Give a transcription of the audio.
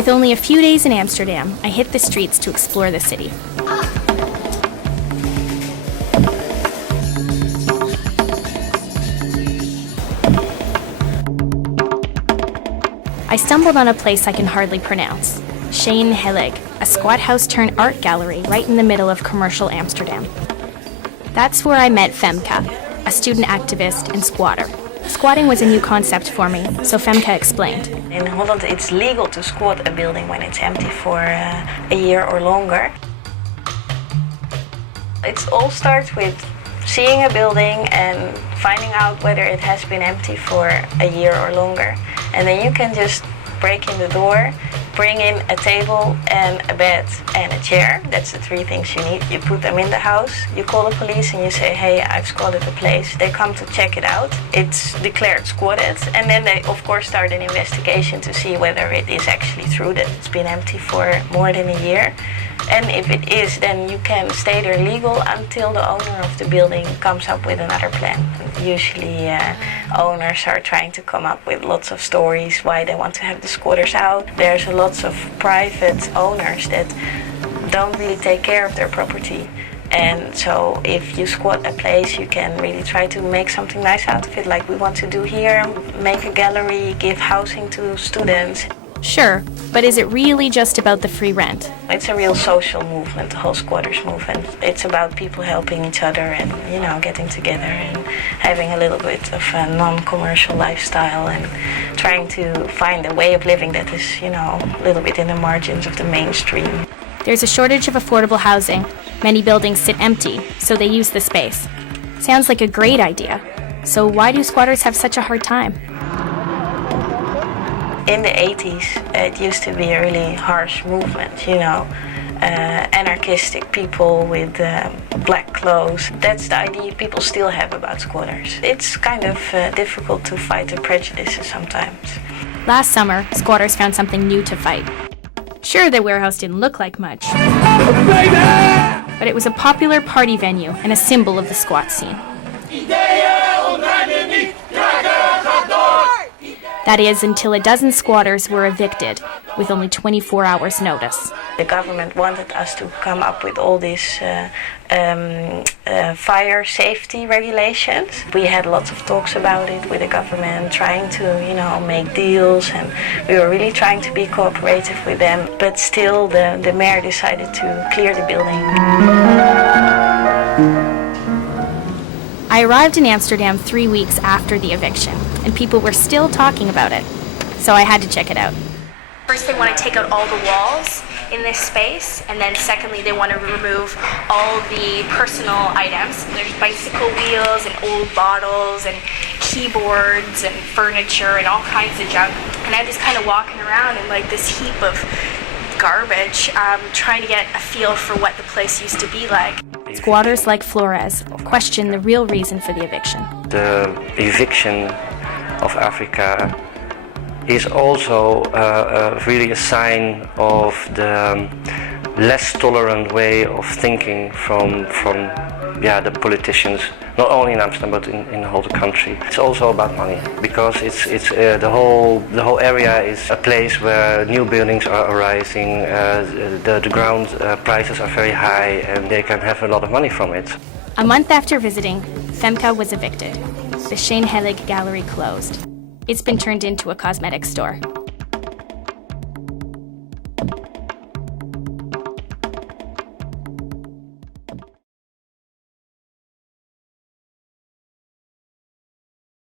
With only a few days in Amsterdam, I hit the streets to explore the city. I stumbled on a place I can hardly pronounce. Shane Helig, a squat house turned art gallery right in the middle of commercial Amsterdam. That's where I met Femke, a student activist and squatter. Squatting was a new concept for me, so Femke explained. In Holland, it's legal to squat a building when it's empty for a year or longer. It all starts with seeing a building and finding out whether it has been empty for a year or longer. And then you can just break in the door, bring in a table and a bed and a chair. That's the three things you need. You put them in the house, you call the police and you say, hey, I've squatted a place. They come to check it out. It's declared squatted, and then they of course start an investigation to see whether it is actually true that it's been empty for more than a year. And if it is, then you can stay there legal until the owner of the building comes up with another plan. Usually owners are trying to come up with lots of stories why they want to have the squatters out. There's lots of private owners that don't really take care of their property. And so if you squat a place, you can really try to make something nice out of it, like we want to do here, make a gallery, give housing to students. Sure, but is it really just about the free rent? It's a real social movement, the whole squatters movement. It's about people helping each other and, getting together and having a little bit of a non-commercial lifestyle and trying to find a way of living that is, a little bit in the margins of the mainstream. There's a shortage of affordable housing. Many buildings sit empty, so they use the space. Sounds like a great idea. So why do squatters have such a hard time? In the 80s, it used to be a really harsh movement, anarchistic people with black clothes. That's the idea people still have about squatters. It's kind of difficult to fight the prejudices sometimes. Last summer, squatters found something new to fight. Sure, the warehouse didn't look like much, but it was a popular party venue and a symbol of the squat scene. That is, until a dozen squatters were evicted with only 24 hours notice. The government wanted us to come up with all these fire safety regulations. We had lots of talks about it with the government, trying to, make deals, and we were really trying to be cooperative with them. But still, the mayor decided to clear the building. I arrived in Amsterdam 3 weeks after the eviction, and people were still talking about it, so I had to check it out. First, they want to take out all the walls in this space, and then secondly, they want to remove all the personal items. There's bicycle wheels and old bottles and keyboards and furniture and all kinds of junk. And I'm just kind of walking around in like this heap of garbage, trying to get a feel for what the place used to be like. Squatters like Flores question the real reason for the eviction. The eviction of Africa is also really a sign of the less tolerant way of thinking from the politicians, not only in Amsterdam but in the whole country. It's also about money, because it's the whole area is a place where new buildings are arising. The ground prices are very high, and they can have a lot of money from it. A month after visiting, Femke was evicted. The Shane Helig gallery closed. It's been turned into a cosmetic store.